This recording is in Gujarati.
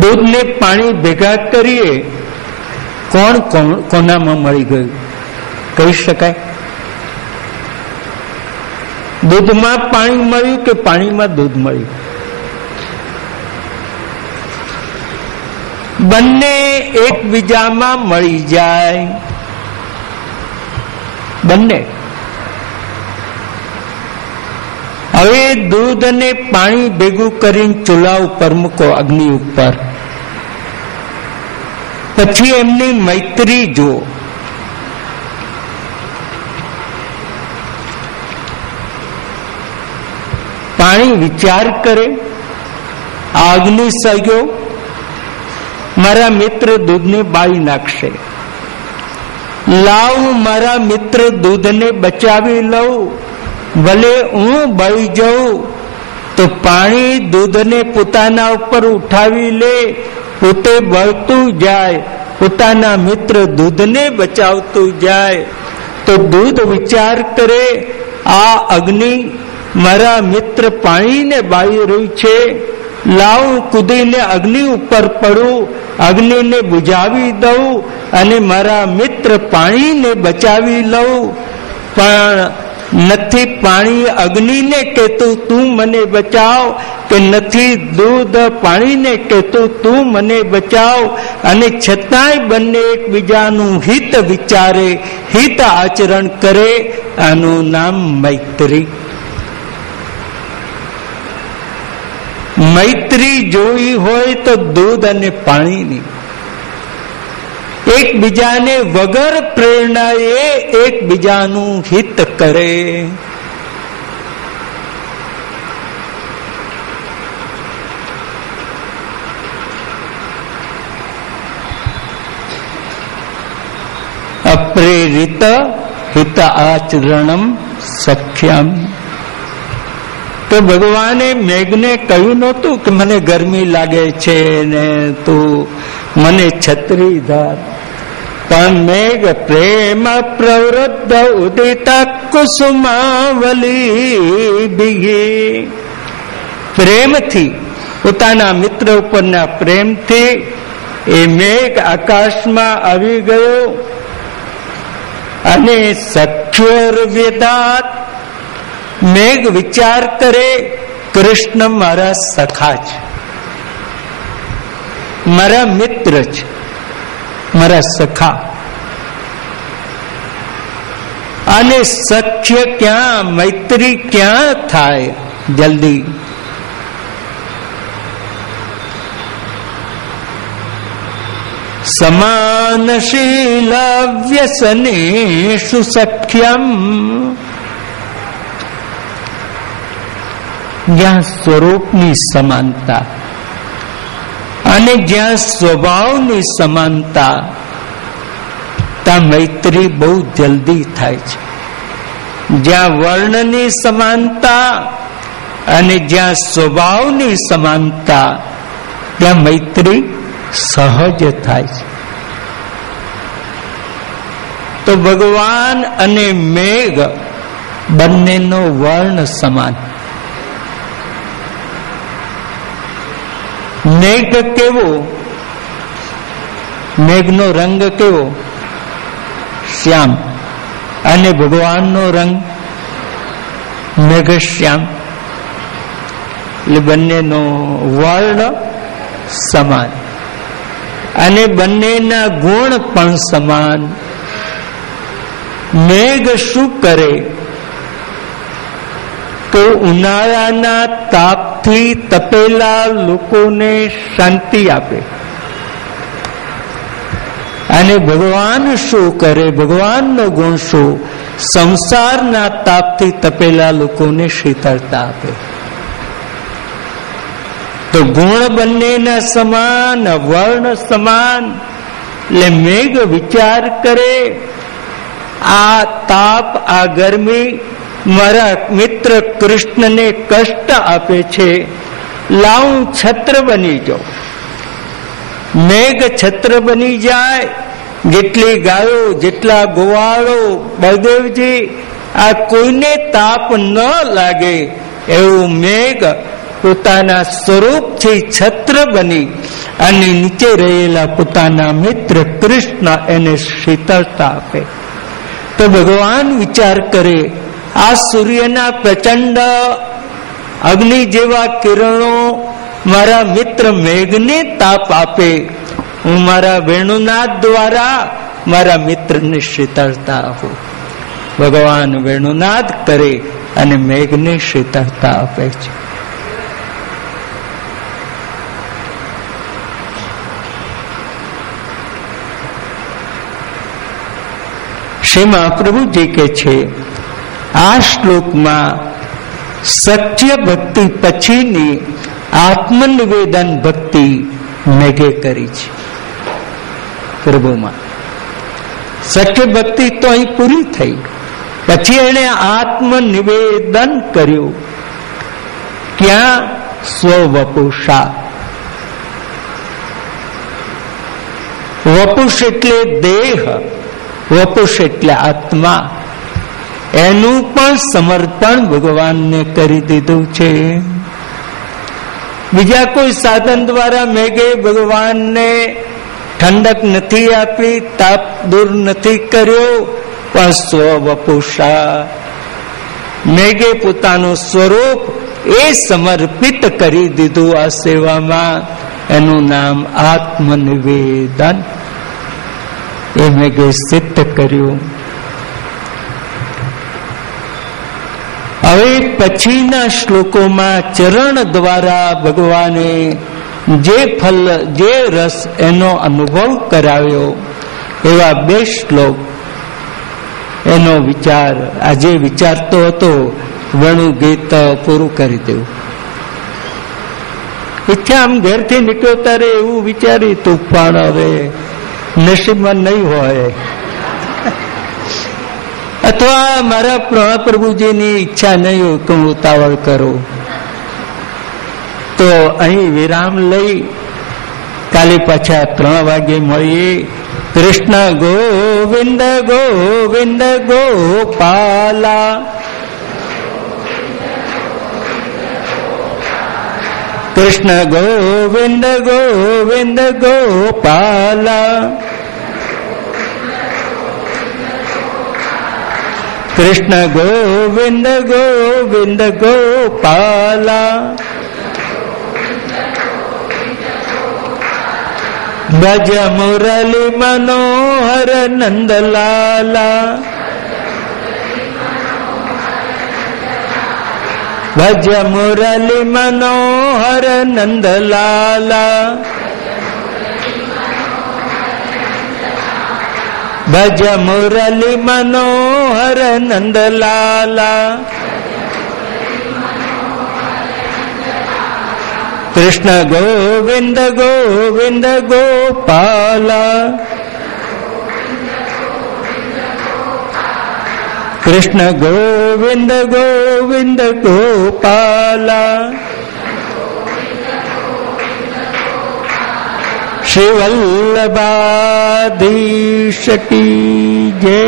દૂધ ને પાણી ભેગા કરીએ, કોણ કોનામાં મળી ગયું કહી શકાય? દૂધમાં પાણી મળ્યું કે પાણીમાં દૂધ મળ્યું? બંને એકબીજામાં મળી જાય, બંને. હવે દૂધ અને પાણી ભેગું કરીને ચૂલા ઉપર મૂકો, અગ્નિ ઉપર, પછી એમની મૈત્રી જુઓ. પાણી વિચાર કરે, આ અગ્નિ સળગ્યો, મારા મિત્ર દૂધને બાળી નાખશે, લાવ મારા મિત્ર દૂધને બચાવી લઉં, ભલે હું બળી જાઉં. તો પાણી દૂધને પોતાના ઉપર ઉઠાવી લે, પોતે બળતું જાય, પોતાના મિત્ર દૂધને બચાવતું જાય. તો દૂધ વિચાર કરે, આ અગ્નિ મારા મિત્ર પાણીને બાળી રહ્યું છે, લાવ કૂદીને અગ્નિ ઉપર પડું, અગ્નિને બુઝાવી દઉં અને મારા મિત્ર પાણીને બચાવી લઉં. પણ નથી પાણી અગ્નિને કહેતું તું મને બચાવ, કે નથી દૂધ પાણીને કહેતું તું મને બચાવ, અને છતાંય બંને એકબીજાનું હિત વિચારે, હિત આચરણ કરે. આનું નામ મૈત્રી. મૈત્રી જોઈ હોય તો દૂધ અને પાણીની, એકબીજાને વગર પ્રેરણાએ એકબીજાનું હિત કરે. અપ્રેરિત હિત આચરણમ સખ્યમ. તો ભગવાને મેઘને કહ્યું નહોતું કે મને ગરમી લાગે છે ને તું મને છત્રી ધાર, પણ મેઘ પ્રેમ પ્રવૃદ્ધ ઉદિત કુસુમાવલી બિહી. પ્રેમથી, પોતાના મિત્ર ઉપરના પ્રેમથી એ મેઘ આકાશમાં આવી ગયો. અને સખ્યોર વેદાત, મેઘ વિચાર કરે, કૃષ્ણ મારા સખા છે, મારા મિત્ર છે, મારા સખા. અને સખ્ય ક્યાં, મૈત્રી ક્યાં થાય જલ્દી? સમાનશીલ વ્યસનેષુ સખ્યમ. જ્યાં સ્વરૂપની સમાનતા અને જ્યાં સ્વભાવની સમાનતા, ત્યાં મૈત્રી બહુ જલ્દી થાય છે. જ્યાં વર્ણની સમાનતા અને જ્યાં સ્વભાવની સમાનતા, ત્યાં મૈત્રી સહજ થાય છે. તો ભગવાન અને મેઘ બંનેનો વર્ણ સમાન. મેઘ કેવો? મેઘનો રંગ કેવો? શ્યામ. અને ભગવાનનો રંગ મેઘશ્યામ. એટલે બંનેનો વર્ણ સમાન અને બંનેના ગુણ પણ સમાન. મેઘ શું કરે? તો ઉનાળાના તાપથી તપેલા લોકોને શાંતિ આપે. અને ભગવાન શું કરે? ભગવાનનો ગુણ શું? સંસારના તાપથી તપેલા લોકોને શીતળતા આપે. તો ગુણ બંનેના સમાન, વર્ણ સમાન. એટલે મેઘ વિચાર કરે, આ તાપ, આ ગરમી મારા મિત્ર કૃષ્ણને કષ્ટ આપે છે, લાવું છત્ર બની જાઉં. મેઘ છત્ર બની જાય. જેટલી ગાયો, જેટલા ગોવાળો, બળદેવજી, આ કોઈને તાપ ન લાગે એવું મેઘ પોતાના સ્વરૂપથી છત્ર બની અને નીચે રહેલા પોતાના મિત્ર કૃષ્ણ એને શીતળતા આપે. તો ભગવાન વિચાર કરે, આ સૂર્યના પ્રચંડ અગ્નિ જેવા કિરણો મારા મિત્ર મેઘને તાપ આપે, હું મારા વેણુનાદ દ્વારા મારા મિત્રને શીતળતા આપું. ભગવાન વેણુનાદ કરે અને મેઘને શીતળતા આપે છે. શ્રી મહાપ્રભુજી કે છે, આ શ્લોકમાં સત્ય ભક્તિ પછીની આત્મનિવેદન ભક્તિ મેઘે કરી છે. પ્રભુમાં સત્ય ભક્તિ તો અહીં પૂરી થઈ, પછી એને આત્મનિવેદન કર્યું. ક્યાં? સ્વવપુષા. વપુષ એટલે દેહ, વપુષ એટલે આત્મા. એનું પણ સમર્પણ ભગવાનને કરી દીધું છે. બીજા કોઈ સાધન દ્વારા મેઘે ભગવાનને ઠંડક નથી આપી, તાપ દૂર નથી કર્યો, પણ સ્વવપુષા મેઘે પોતાનું સ્વરૂપ એ સમર્પિત કરી દીધું આ સેવામાં. એનું નામ આત્મનિવેદન. એ મેઘે સિદ્ધ કર્યું. હવે પછીના શ્લોકોમાં ચરણ દ્વારા ભગવાને જે ફલ, જે રસ એનો અનુભવ કરાવ્યો, એવા 2 શ્લોક એનો વિચાર આજે વિચારતો હતો. વેણુ ગીત પૂરું કરી દેવું. ઈચ્છા આમ ઘેરથી નીકળ્યો ત્યારે એવું વિચારી તું, પણ હવે નસીબમાં નહીં હોય, અથવા મારા પ્રભુજીની ઈચ્છા નહીં હોય કે હું ઉતાવળ કરું, તો અહીં વિરામ લઈ કાલે પાછા 3 વાગે મળીએ. કૃષ્ણ ગોવિંદ ગોવિંદ ગોપાલા, કૃષ્ણ ગોવિંદ ગોવિંદ ગોપાલા, કૃષ્ણ ગોવિંદ ગોવિંદ ગોપાલા. ભજ મુરલી મનોહર નંદલાલા, ભજ મુરલી મનોહર નંદલાલા, ભજ મુરલી મનોહર નંદલાલા. કૃષ્ણ ગોવિંદ ગોવિંદ ગોપાલા, કૃષ્ણ ગોવિંદ ગોવિંદ ગોપાલા. શ્રી વલ્લભાધીશ કી જય.